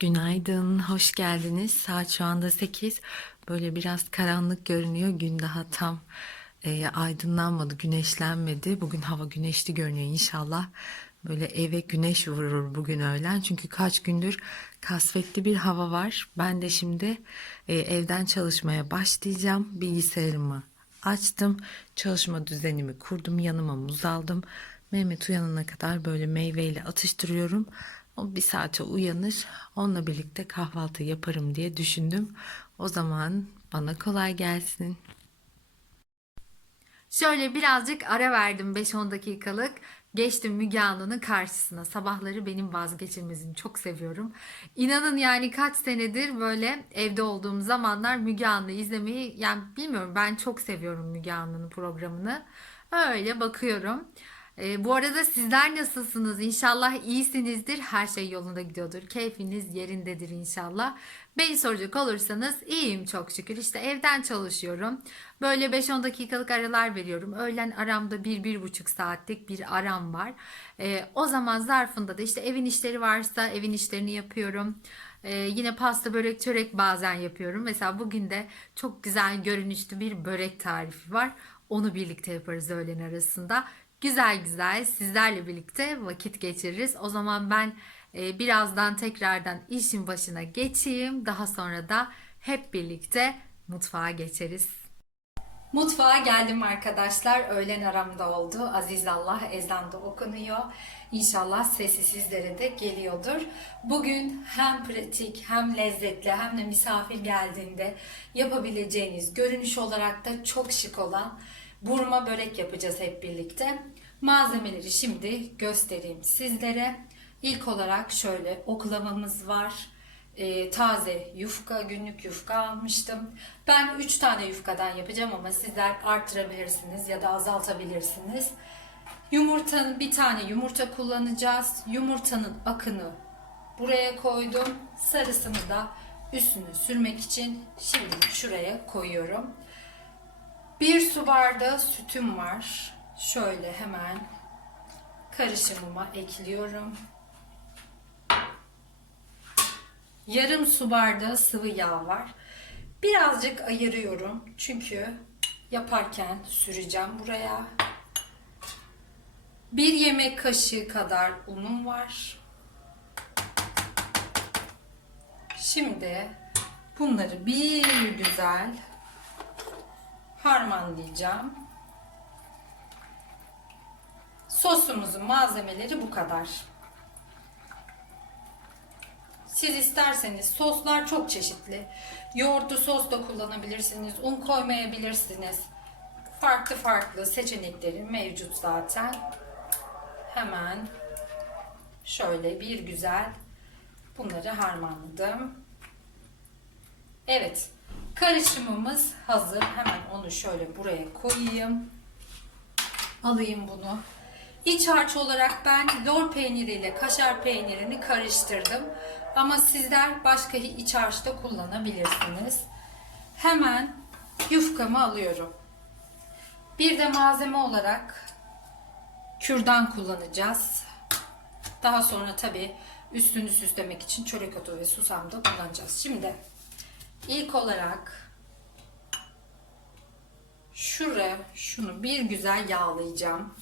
Günaydın, hoş geldiniz. Saat şu anda 8. Böyle biraz karanlık görünüyor. Gün daha tam e, aydınlanmadı, güneşlenmedi. Bugün hava güneşli görünüyor inşallah. Böyle eve güneş vurur bugün öğlen. Çünkü kaç gündür kasvetli bir hava var. Ben de şimdi e, evden çalışmaya başlayacağım. Bilgisayarımı açtım. Çalışma düzenimi kurdum. Yanıma muz aldım. Mehmet uyanana kadar böyle meyveyle atıştırıyorum. Bir saate uyanır. Onunla birlikte kahvaltı yaparım diye düşündüm. O zaman bana kolay gelsin. Şöyle birazcık ara verdim 5-10 dakikalık. Geçtim Müge Anlı'nın karşısına. Sabahları benim vazgeçilmezim. Çok seviyorum. İnanın yani kaç senedir böyle evde olduğum zamanlar Müge Anlı izlemeyi yani bilmiyorum ben çok seviyorum Müge Anlı'nın programını. Öyle bakıyorum. Ee, bu arada sizler nasılsınız? İnşallah iyisinizdir. Her şey yolunda gidiyordur. Keyfiniz yerindedir inşallah. Beni soracak olursanız iyiyim çok şükür. İşte evden çalışıyorum. Böyle 5-10 dakikalık aralar veriyorum. Öğlen aramda 1-1,5 saatlik bir aram var. Ee, o zaman zarfında da işte evin işleri varsa evin işlerini yapıyorum. Ee, yine pasta börek çörek bazen yapıyorum. Mesela bugün de çok güzel görünüşlü bir börek tarifi var. Onu birlikte yaparız öğlen arasında. Güzel güzel sizlerle birlikte vakit geçiririz. O zaman ben e, birazdan tekrardan işin başına geçeyim. Daha sonra da hep birlikte mutfağa geçeriz. Mutfağa geldim arkadaşlar. Öğlen aramda oldu. Aziz Allah ezan da okunuyor. İnşallah sesi sizlere de geliyordur. Bugün hem pratik hem lezzetli hem de misafir geldiğinde yapabileceğiniz görünüş olarak da çok şık olan burma börek yapacağız hep birlikte. Malzemeleri şimdi göstereyim sizlere. İlk olarak şöyle oklavamız var. Ee, taze yufka, günlük yufka almıştım. Ben 3 tane yufkadan yapacağım ama sizler artırabilirsiniz ya da azaltabilirsiniz. Yumurtanın bir tane yumurta kullanacağız. Yumurtanın akını buraya koydum. Sarısını da üstünü sürmek için şimdi şuraya koyuyorum. Bir su bardağı sütüm var. Şöyle hemen karışımıma ekliyorum. Yarım su bardağı sıvı yağ var. Birazcık ayırıyorum çünkü yaparken süreceğim buraya. Bir yemek kaşığı kadar unum var. Şimdi bunları bir güzel harmanlayacağım. Sosumuzun malzemeleri bu kadar. Siz isterseniz soslar çok çeşitli. Yoğurtlu sos da kullanabilirsiniz. Un koymayabilirsiniz. Farklı farklı seçenekleri mevcut zaten. Hemen şöyle bir güzel bunları harmanladım. Evet. Karışımımız hazır. Hemen onu şöyle buraya koyayım. Alayım bunu. İç harç olarak ben lor peyniriyle kaşar peynirini karıştırdım. Ama sizler başka iç harç da kullanabilirsiniz. Hemen yufkamı alıyorum. Bir de malzeme olarak kürdan kullanacağız. Daha sonra tabi üstünü süslemek için çörek otu ve susam da kullanacağız. Şimdi ilk olarak şuraya şunu bir güzel yağlayacağım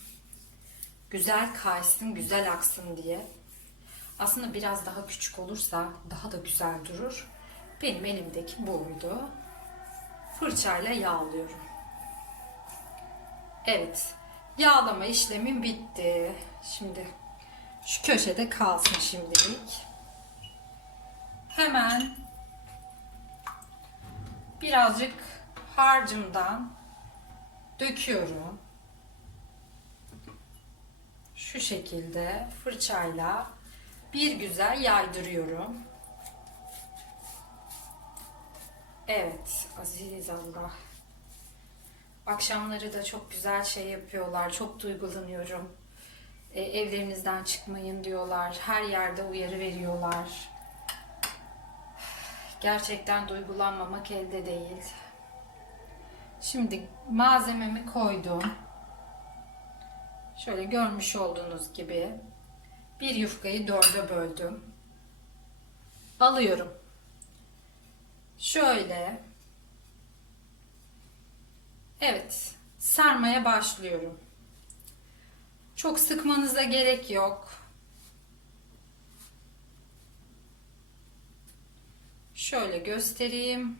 güzel kaysın, güzel aksın diye. Aslında biraz daha küçük olursa daha da güzel durur. Benim elimdeki buydu. Fırçayla yağlıyorum. Evet. Yağlama işlemim bitti. Şimdi şu köşede kalsın şimdilik. Hemen birazcık harcımdan döküyorum şu şekilde fırçayla bir güzel yaydırıyorum. Evet, aziz Allah. Akşamları da çok güzel şey yapıyorlar. Çok duygulanıyorum. E, evlerinizden çıkmayın diyorlar. Her yerde uyarı veriyorlar. Gerçekten duygulanmamak elde değil. Şimdi malzememi koydum. Şöyle görmüş olduğunuz gibi bir yufkayı dörde böldüm. alıyorum. Şöyle. Evet, sarmaya başlıyorum. Çok sıkmanıza gerek yok. Şöyle göstereyim.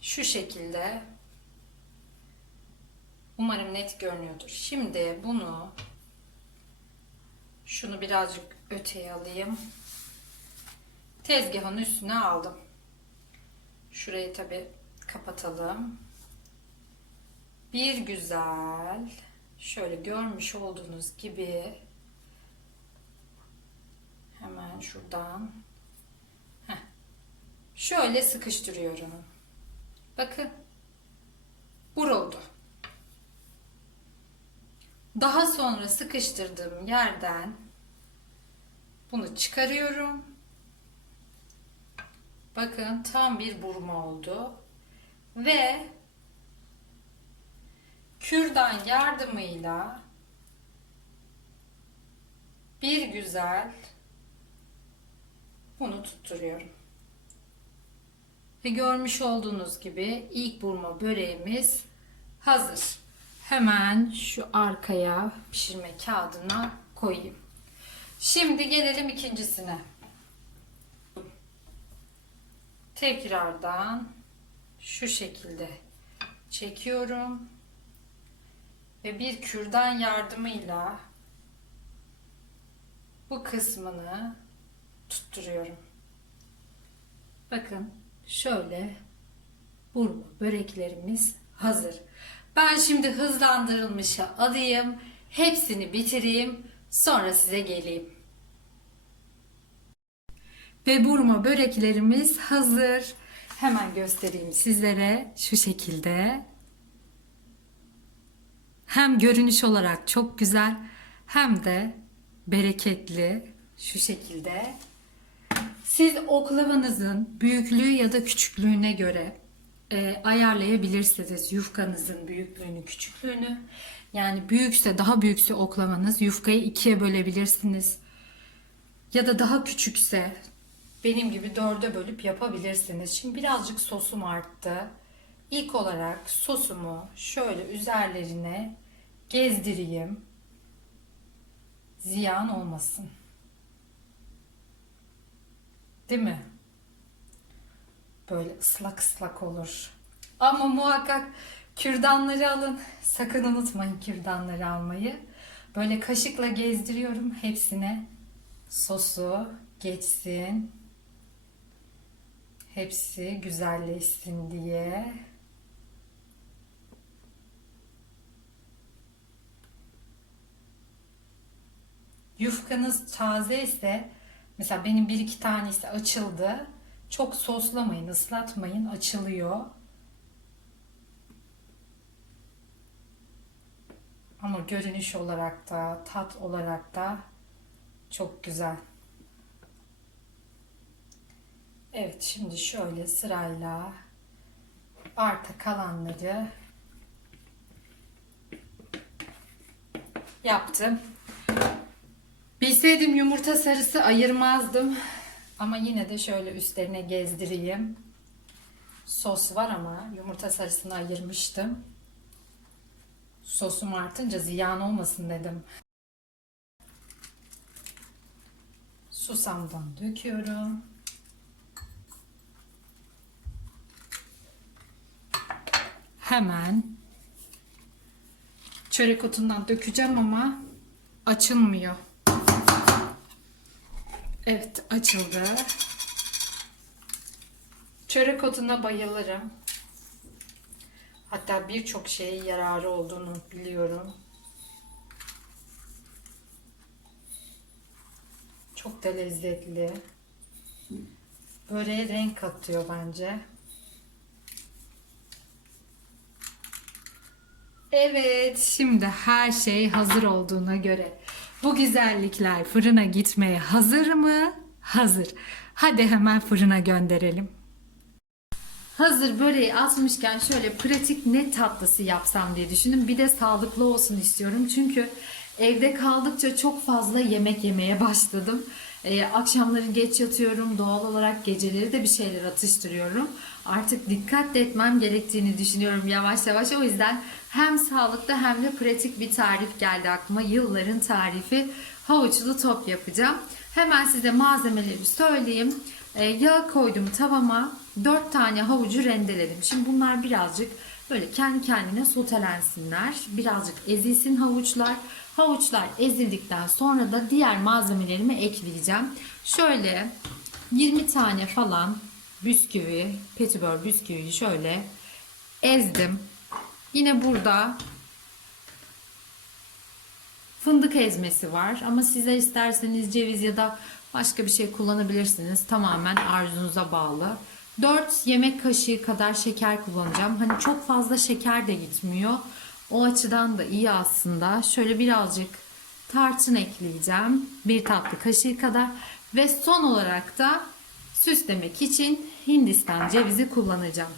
Şu şekilde. Umarım net görünüyordur. Şimdi bunu şunu birazcık öteye alayım. Tezgahın üstüne aldım. Şurayı tabi kapatalım. Bir güzel şöyle görmüş olduğunuz gibi hemen şuradan şöyle sıkıştırıyorum. Bakın vuruldu. Daha sonra sıkıştırdığım yerden bunu çıkarıyorum. Bakın tam bir burma oldu. Ve kürdan yardımıyla bir güzel bunu tutturuyorum. Ve görmüş olduğunuz gibi ilk burma böreğimiz hazır. Hemen şu arkaya pişirme kağıdına koyayım. Şimdi gelelim ikincisine. Tekrardan şu şekilde çekiyorum ve bir kürdan yardımıyla bu kısmını tutturuyorum. Bakın şöyle burma böreklerimiz hazır. Ben şimdi hızlandırılmışa alayım, hepsini bitireyim, sonra size geleyim. Ve burma böreklerimiz hazır. Hemen göstereyim sizlere şu şekilde. Hem görünüş olarak çok güzel hem de bereketli şu şekilde. Siz oklavanızın büyüklüğü ya da küçüklüğüne göre e, ayarlayabilirsiniz yufkanızın büyüklüğünü, küçüklüğünü. Yani büyükse daha büyükse oklavanız yufkayı ikiye bölebilirsiniz. Ya da daha küçükse benim gibi dörde bölüp yapabilirsiniz. Şimdi birazcık sosum arttı. İlk olarak sosumu şöyle üzerlerine gezdireyim. Ziyan olmasın. Değil mi? Böyle ıslak ıslak olur. Ama muhakkak kürdanları alın. Sakın unutmayın kürdanları almayı. Böyle kaşıkla gezdiriyorum hepsine. Sosu geçsin. Hepsi güzelleşsin diye. Yufkanız taze ise mesela benim bir iki tanesi açıldı. Çok soslamayın, ıslatmayın, açılıyor. Ama görünüş olarak da, tat olarak da çok güzel. Evet, şimdi şöyle sırayla arta kalanları yaptım. Bilseydim yumurta sarısı ayırmazdım. Ama yine de şöyle üstlerine gezdireyim. Sos var ama yumurta sarısını ayırmıştım. Sosum artınca ziyan olmasın dedim. Susamdan döküyorum. Hemen çörek otundan dökeceğim ama açılmıyor. Evet açıldı. Çörek otuna bayılırım. Hatta birçok şeye yararı olduğunu biliyorum. Çok da lezzetli. Böreğe renk katıyor bence. Evet, şimdi her şey hazır olduğuna göre bu güzellikler fırına gitmeye hazır mı? Hazır. Hadi hemen fırına gönderelim. Hazır böreği atmışken şöyle pratik ne tatlısı yapsam diye düşündüm. Bir de sağlıklı olsun istiyorum. Çünkü evde kaldıkça çok fazla yemek yemeye başladım. Ee, akşamları geç yatıyorum. Doğal olarak geceleri de bir şeyler atıştırıyorum. Artık dikkat etmem gerektiğini düşünüyorum yavaş yavaş. O yüzden hem sağlıklı hem de pratik bir tarif geldi aklıma. Yılların tarifi havuçlu top yapacağım. Hemen size malzemeleri söyleyeyim. Ee, yağ koydum tavama. 4 tane havucu rendeledim. Şimdi bunlar birazcık böyle kendi kendine sotelensinler. Birazcık ezilsin havuçlar. Havuçlar ezildikten sonra da diğer malzemelerimi ekleyeceğim. Şöyle 20 tane falan bisküvi, petibör bisküviyi şöyle ezdim. Yine burada fındık ezmesi var ama size isterseniz ceviz ya da başka bir şey kullanabilirsiniz. Tamamen arzunuza bağlı. 4 yemek kaşığı kadar şeker kullanacağım. Hani çok fazla şeker de gitmiyor. O açıdan da iyi aslında. Şöyle birazcık tarçın ekleyeceğim. Bir tatlı kaşığı kadar. Ve son olarak da süslemek için Hindistan cevizi kullanacağım.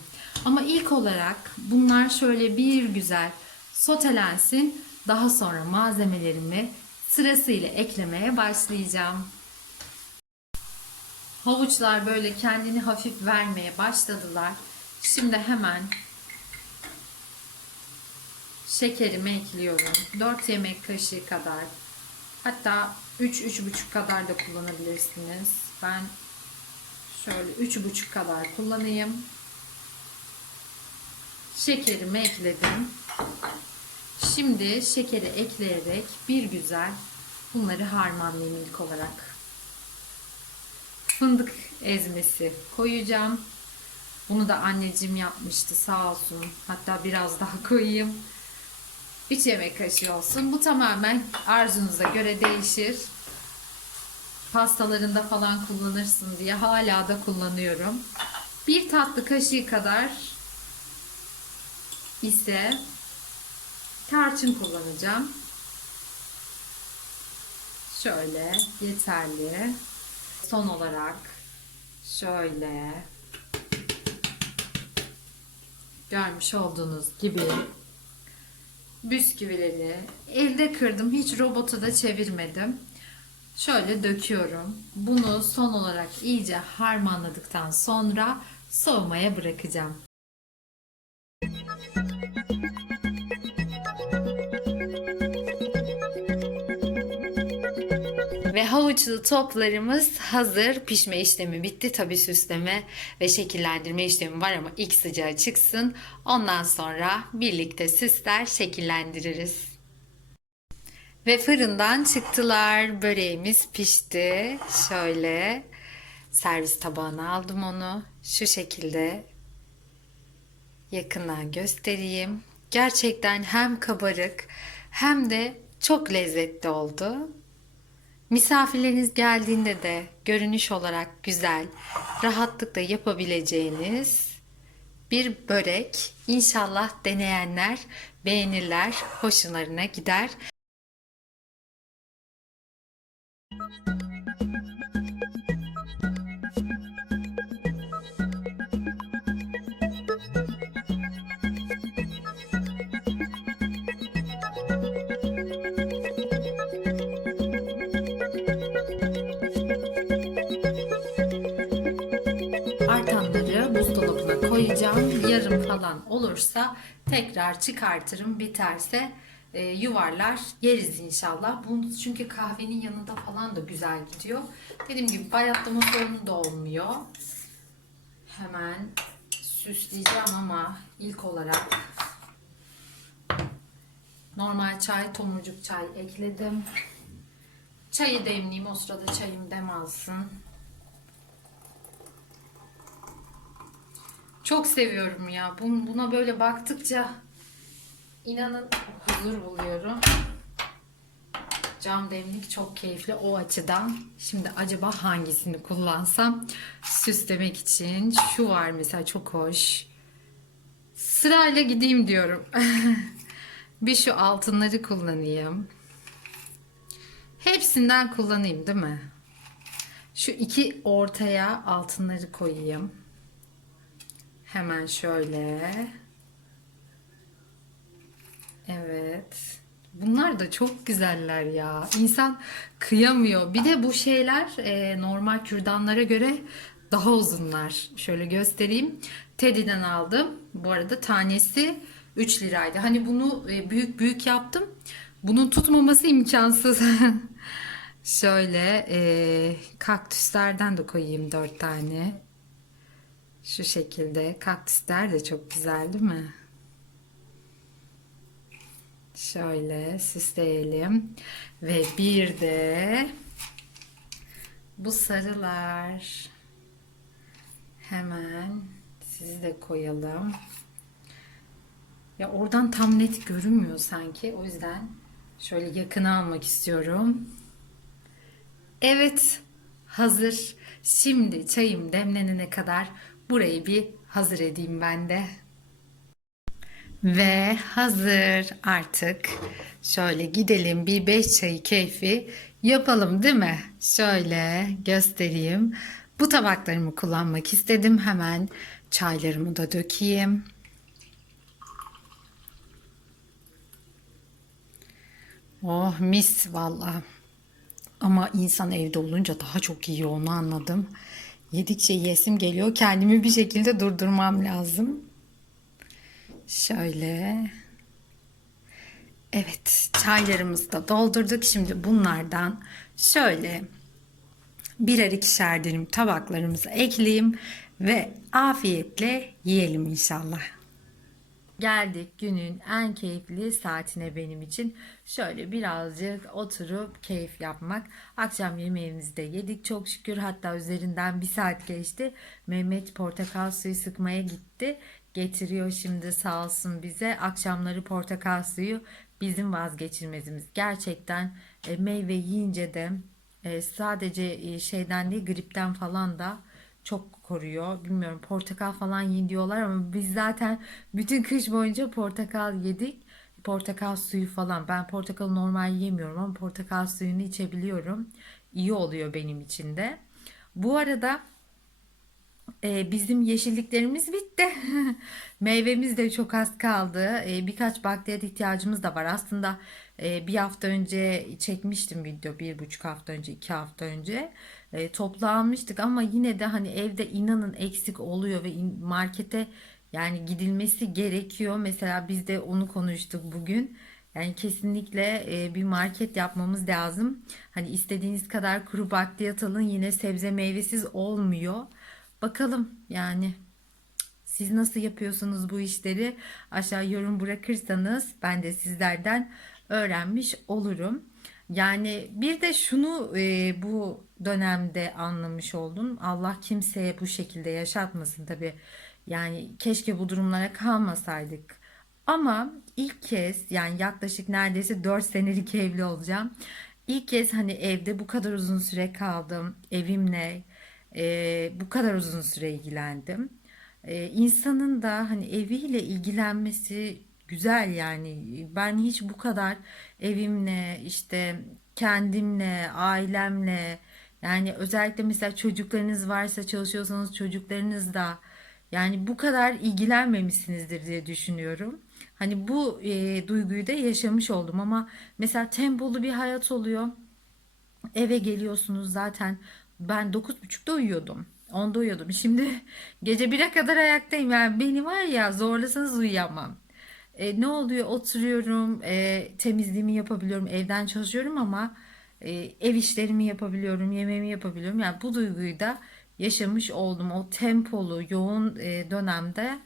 Ama ilk olarak bunlar şöyle bir güzel sotelensin. Daha sonra malzemelerimi sırasıyla eklemeye başlayacağım. Havuçlar böyle kendini hafif vermeye başladılar. Şimdi hemen şekerimi ekliyorum. 4 yemek kaşığı kadar. Hatta 3-3,5 kadar da kullanabilirsiniz. Ben şöyle 3,5 kadar kullanayım. Şekerimi ekledim. Şimdi şekeri ekleyerek bir güzel bunları harmanlayayım ilk olarak. Fındık ezmesi koyacağım. Bunu da anneciğim yapmıştı sağ olsun. Hatta biraz daha koyayım. 3 yemek kaşığı olsun. Bu tamamen arzunuza göre değişir. Pastalarında falan kullanırsın diye hala da kullanıyorum. Bir tatlı kaşığı kadar ise tarçın kullanacağım. Şöyle yeterli. Son olarak şöyle görmüş olduğunuz gibi bisküvileri elde kırdım. Hiç robotu da çevirmedim. Şöyle döküyorum. Bunu son olarak iyice harmanladıktan sonra soğumaya bırakacağım. Ve havuçlu toplarımız hazır. Pişme işlemi bitti. Tabi süsleme ve şekillendirme işlemi var ama ilk sıcağı çıksın. Ondan sonra birlikte süsler, şekillendiririz. Ve fırından çıktılar. Böreğimiz pişti. Şöyle servis tabağına aldım onu. Şu şekilde yakından göstereyim. Gerçekten hem kabarık hem de çok lezzetli oldu. Misafirleriniz geldiğinde de görünüş olarak güzel, rahatlıkla yapabileceğiniz bir börek. İnşallah deneyenler beğenirler, hoşlarına gider. Koyacağım. Yarım falan olursa tekrar çıkartırım. Biterse e, yuvarlar yeriz inşallah. Bunu çünkü kahvenin yanında falan da güzel gidiyor. Dediğim gibi bayatlama sorunu da olmuyor. Hemen süsleyeceğim ama ilk olarak normal çay, tomurcuk çay ekledim. Çayı demleyeyim o sırada çayım dem Çok seviyorum ya. Bun- Buna böyle baktıkça inanın huzur buluyorum. Cam demlik çok keyifli o açıdan. Şimdi acaba hangisini kullansam süslemek için. Şu var mesela çok hoş. Sırayla gideyim diyorum. Bir şu altınları kullanayım. Hepsinden kullanayım değil mi? Şu iki ortaya altınları koyayım. Hemen şöyle. Evet. Bunlar da çok güzeller ya. İnsan kıyamıyor. Bir de bu şeyler e, normal kürdanlara göre daha uzunlar. Şöyle göstereyim. Teddy'den aldım. Bu arada tanesi 3 liraydı. Hani bunu e, büyük büyük yaptım. Bunun tutmaması imkansız. Şöyle e, kaktüslerden de koyayım 4 tane. Şu şekilde. Kaktüsler de çok güzel değil mi? Şöyle süsleyelim. Ve bir de bu sarılar. Hemen sizi de koyalım. Ya oradan tam net görünmüyor sanki. O yüzden şöyle yakına almak istiyorum. Evet, hazır. Şimdi çayım demlenene kadar burayı bir hazır edeyim ben de. Ve hazır artık. Şöyle gidelim bir beş çayı keyfi yapalım değil mi? Şöyle göstereyim. Bu tabaklarımı kullanmak istedim. Hemen çaylarımı da dökeyim. Oh mis valla. Ama insan evde olunca daha çok iyi onu anladım. Yedikçe yesim geliyor. Kendimi bir şekilde durdurmam lazım. Şöyle. Evet, çaylarımızı da doldurduk. Şimdi bunlardan şöyle birer ikişer dilim tabaklarımıza ekleyeyim ve afiyetle yiyelim inşallah. Geldik günün en keyifli saatine benim için. Şöyle birazcık oturup keyif yapmak. Akşam yemeğimizi de yedik çok şükür. Hatta üzerinden bir saat geçti. Mehmet portakal suyu sıkmaya gitti. Getiriyor şimdi sağ olsun bize. Akşamları portakal suyu bizim vazgeçilmezimiz. Gerçekten e, meyve yiyince de e, sadece e, şeyden değil gripten falan da çok koruyor. Bilmiyorum portakal falan yiyin ama biz zaten bütün kış boyunca portakal yedik. Portakal suyu falan. Ben portakalı normal yemiyorum ama portakal suyunu içebiliyorum. İyi oluyor benim için de. Bu arada e, bizim yeşilliklerimiz bitti. Meyvemiz de çok az kaldı. E, birkaç bakliyat ihtiyacımız da var. Aslında e, bir hafta önce çekmiştim video. Bir buçuk hafta önce, iki hafta önce. E, toplanmıştık ama yine de hani evde inanın eksik oluyor ve markete yani gidilmesi gerekiyor. Mesela biz de onu konuştuk bugün. Yani kesinlikle e, bir market yapmamız lazım. Hani istediğiniz kadar kuru bakliyat alın yine sebze meyvesiz olmuyor. Bakalım yani siz nasıl yapıyorsunuz bu işleri? Aşağı yorum bırakırsanız ben de sizlerden öğrenmiş olurum. Yani bir de şunu e, bu dönemde anlamış oldum. Allah kimseye bu şekilde yaşatmasın tabii. Yani keşke bu durumlara kalmasaydık. Ama ilk kez yani yaklaşık neredeyse 4 senelik evli olacağım. İlk kez hani evde bu kadar uzun süre kaldım. Evimle e, bu kadar uzun süre ilgilendim. E, insanın da hani eviyle ilgilenmesi güzel yani. Ben hiç bu kadar evimle işte kendimle, ailemle yani özellikle mesela çocuklarınız varsa çalışıyorsanız çocuklarınızla yani bu kadar ilgilenmemişsinizdir diye düşünüyorum. Hani bu e, duyguyu da yaşamış oldum ama mesela tempolu bir hayat oluyor. Eve geliyorsunuz zaten ben dokuz buçukta uyuyordum. Onda uyuyordum. Şimdi gece 1'e kadar ayaktayım. Yani beni var ya zorlasanız uyuyamam. E, ne oluyor? Oturuyorum, e, temizliğimi yapabiliyorum, evden çalışıyorum ama e, ev işlerimi yapabiliyorum, yemeğimi yapabiliyorum. Yani bu duyguyu da yaşamış oldum. O tempolu, yoğun e, dönemde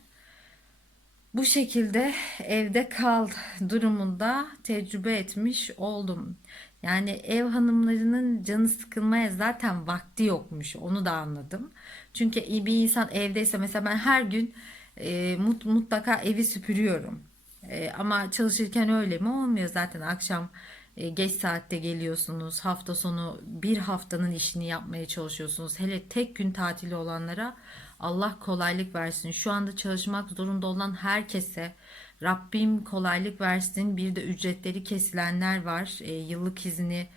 bu şekilde evde kal durumunda tecrübe etmiş oldum. Yani ev hanımlarının canı sıkılmaya zaten vakti yokmuş. Onu da anladım. Çünkü bir insan evdeyse mesela ben her gün e, mut, mutlaka evi süpürüyorum. E, ama çalışırken öyle mi olmuyor zaten akşam geç saatte geliyorsunuz. Hafta sonu bir haftanın işini yapmaya çalışıyorsunuz. Hele tek gün tatili olanlara Allah kolaylık versin. Şu anda çalışmak zorunda olan herkese Rabbim kolaylık versin. Bir de ücretleri kesilenler var. E, yıllık izni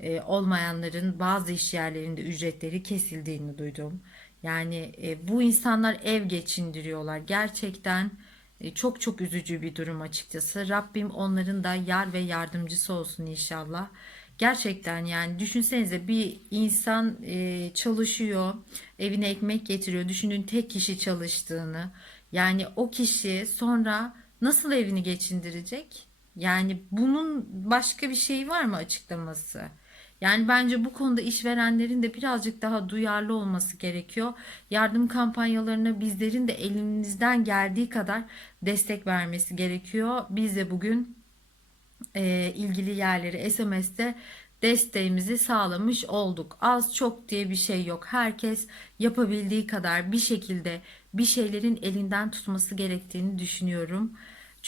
e, olmayanların bazı iş yerlerinde ücretleri kesildiğini duydum. Yani e, bu insanlar ev geçindiriyorlar. Gerçekten E, Çok çok üzücü bir durum açıkçası. Rabbim onların da yar ve yardımcısı olsun inşallah. Gerçekten yani düşünsenize bir insan e, çalışıyor, evine ekmek getiriyor. Düşünün tek kişi çalıştığını. Yani o kişi sonra nasıl evini geçindirecek? Yani bunun başka bir şey var mı açıklaması? Yani bence bu konuda işverenlerin de birazcık daha duyarlı olması gerekiyor. Yardım kampanyalarına bizlerin de elimizden geldiği kadar destek vermesi gerekiyor. Biz de bugün e, ilgili yerleri SMS'te desteğimizi sağlamış olduk. Az çok diye bir şey yok. Herkes yapabildiği kadar bir şekilde bir şeylerin elinden tutması gerektiğini düşünüyorum.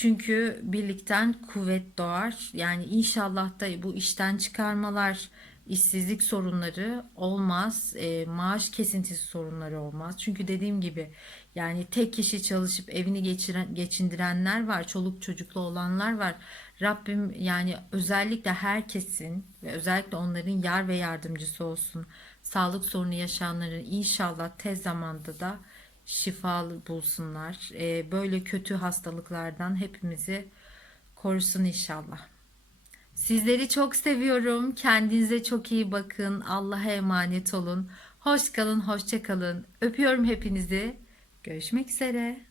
Çünkü birlikten kuvvet doğar. Yani inşallah da bu işten çıkarmalar, işsizlik sorunları olmaz. E, maaş kesintisi sorunları olmaz. Çünkü dediğim gibi yani tek kişi çalışıp evini geçiren, geçindirenler var. Çoluk çocuklu olanlar var. Rabbim yani özellikle herkesin ve özellikle onların yar ve yardımcısı olsun. Sağlık sorunu yaşayanların inşallah tez zamanda da şifalı bulsunlar. E, böyle kötü hastalıklardan hepimizi korusun inşallah. Sizleri çok seviyorum. Kendinize çok iyi bakın. Allah'a emanet olun. Hoş kalın, hoşça kalın. Öpüyorum hepinizi. Görüşmek üzere.